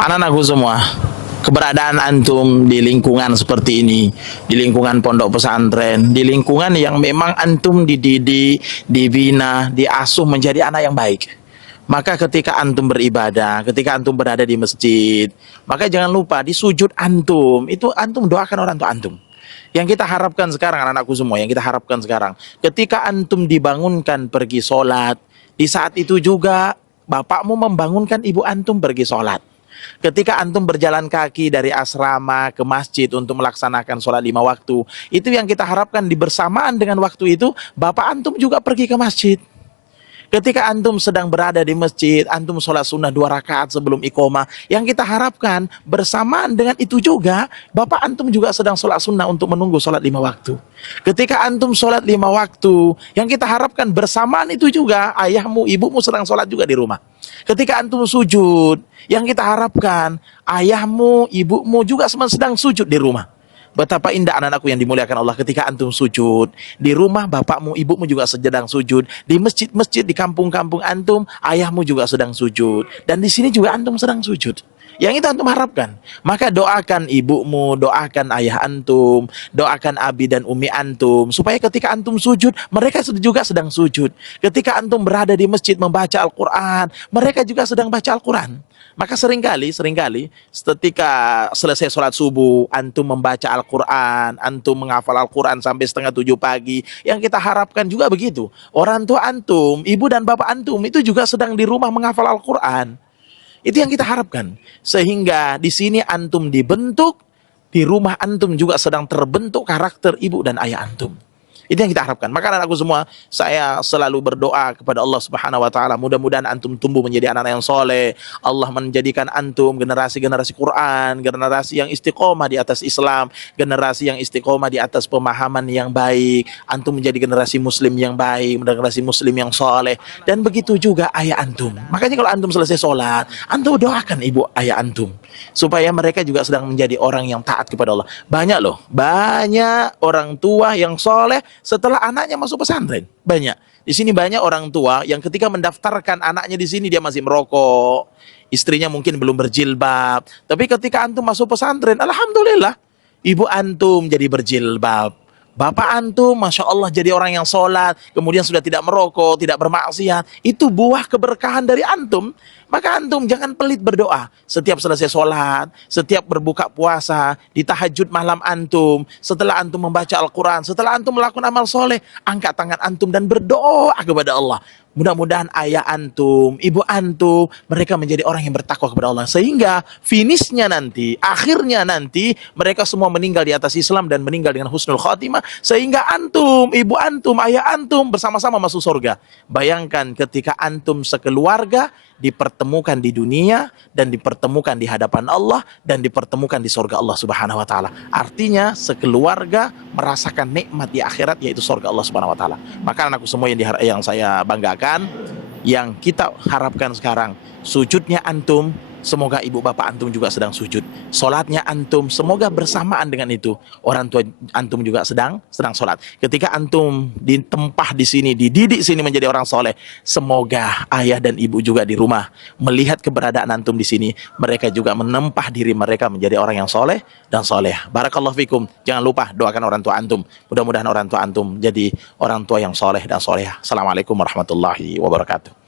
Anak-anakku semua, keberadaan antum di lingkungan seperti ini, di lingkungan pondok pesantren, di lingkungan yang memang antum dididik, dibina, diasuh menjadi anak yang baik. Maka ketika antum beribadah, ketika antum berada di masjid, maka jangan lupa di sujud antum, itu antum doakan orang tua antum. Yang kita harapkan sekarang, anak-anakku semua, yang kita harapkan sekarang, ketika antum dibangunkan pergi sholat, di saat itu juga bapakmu membangunkan ibu antum pergi sholat. Ketika antum berjalan kaki dari asrama ke masjid untuk melaksanakan sholat 5 waktu, itu yang kita harapkan di bersamaan dengan waktu itu, bapak antum juga pergi ke masjid. Ketika antum sedang berada di masjid, antum sholat sunnah 2 rakaat sebelum iqomah, yang kita harapkan bersamaan dengan itu juga, bapak antum juga sedang sholat sunnah untuk menunggu sholat 5 waktu. Ketika antum sholat 5 waktu, yang kita harapkan bersamaan itu juga, ayahmu, ibumu sedang sholat juga di rumah. Ketika antum sujud, yang kita harapkan, ayahmu, ibumu juga sedang sujud di rumah. Betapa indah anak-anakku yang dimuliakan Allah, ketika antum sujud di rumah, bapakmu, ibumu juga sedang sujud. Di masjid-masjid, di kampung-kampung antum, ayahmu juga sedang sujud. Dan di sini juga antum sedang sujud. Yang itu antum harapkan. Maka doakan ibumu, doakan ayah antum, doakan abi dan umi antum, supaya ketika antum sujud, mereka juga sedang sujud. Ketika antum berada di masjid membaca Al-Quran, mereka juga sedang baca Al-Quran. Maka seringkali ketika selesai sholat subuh, antum membaca Al-Quran, antum menghafal Al-Quran sampai setengah 7 pagi. Yang kita harapkan juga begitu. Orang tua antum, ibu dan bapak antum itu juga sedang di rumah menghafal Al-Quran. Itu yang kita harapkan. Sehingga di sini antum dibentuk, di rumah antum juga sedang terbentuk karakter ibu dan ayah antum. Itu yang kita harapkan. Maka anak-anakku semua, saya selalu berdoa kepada Allah Subhanahu wa taala, mudah-mudahan antum tumbuh menjadi anak-anak yang soleh. Allah menjadikan antum generasi-generasi Quran, generasi yang istiqomah di atas Islam, generasi yang istiqomah di atas pemahaman yang baik. Antum menjadi generasi muslim yang baik, generasi muslim yang soleh. Dan begitu juga ayah antum. Makanya kalau antum selesai sholat, antum doakan ibu ayah antum, supaya mereka juga sedang menjadi orang yang taat kepada Allah. Banyak loh, banyak orang tua yang soleh setelah anaknya masuk pesantren. Banyak. Di sini banyak orang tua yang ketika mendaftarkan anaknya di sini dia masih merokok, istrinya mungkin belum berjilbab. Tapi ketika antum masuk pesantren, alhamdulillah, ibu antum jadi berjilbab. Bapak antum, masya Allah, jadi orang yang sholat, kemudian sudah tidak merokok, tidak bermaksiat. Itu buah keberkahan dari antum. Maka antum jangan pelit berdoa. Setiap selesai sholat, setiap berbuka puasa, di tahajud malam antum, setelah antum membaca Al-Quran, setelah antum melakukan amal soleh, angkat tangan antum dan berdoa kepada Allah. Mudah-mudahan ayah antum, ibu antum, mereka menjadi orang yang bertakwa kepada Allah. Sehingga finishnya nanti, akhirnya nanti, mereka semua meninggal di atas Islam dan meninggal dengan husnul khatimah. Sehingga antum, ibu antum, ayah antum bersama-sama masuk surga. Bayangkan ketika antum sekeluarga dipertemukan di dunia dan dipertemukan di hadapan Allah dan dipertemukan di surga Allah Subhanahu wa taala. Artinya sekeluarga merasakan nikmat di akhirat, yaitu surga Allah Subhanahu wa taala. Maka anakku semua yang saya banggakan, yang kita harapkan sekarang, sujudnya antum, semoga ibu bapak antum juga sedang sujud. Solatnya antum, semoga bersamaan dengan itu orang tua antum juga sedang solat. Ketika antum ditempah di sini, dididik sini menjadi orang soleh, semoga ayah dan ibu juga di rumah melihat keberadaan antum di sini, mereka juga menempah diri mereka menjadi orang yang soleh dan soleh. Barakallahu fikum. Jangan lupa doakan orang tua antum. Mudah-mudahan orang tua antum jadi orang tua yang soleh dan soleh. Assalamualaikum warahmatullahi wabarakatuh.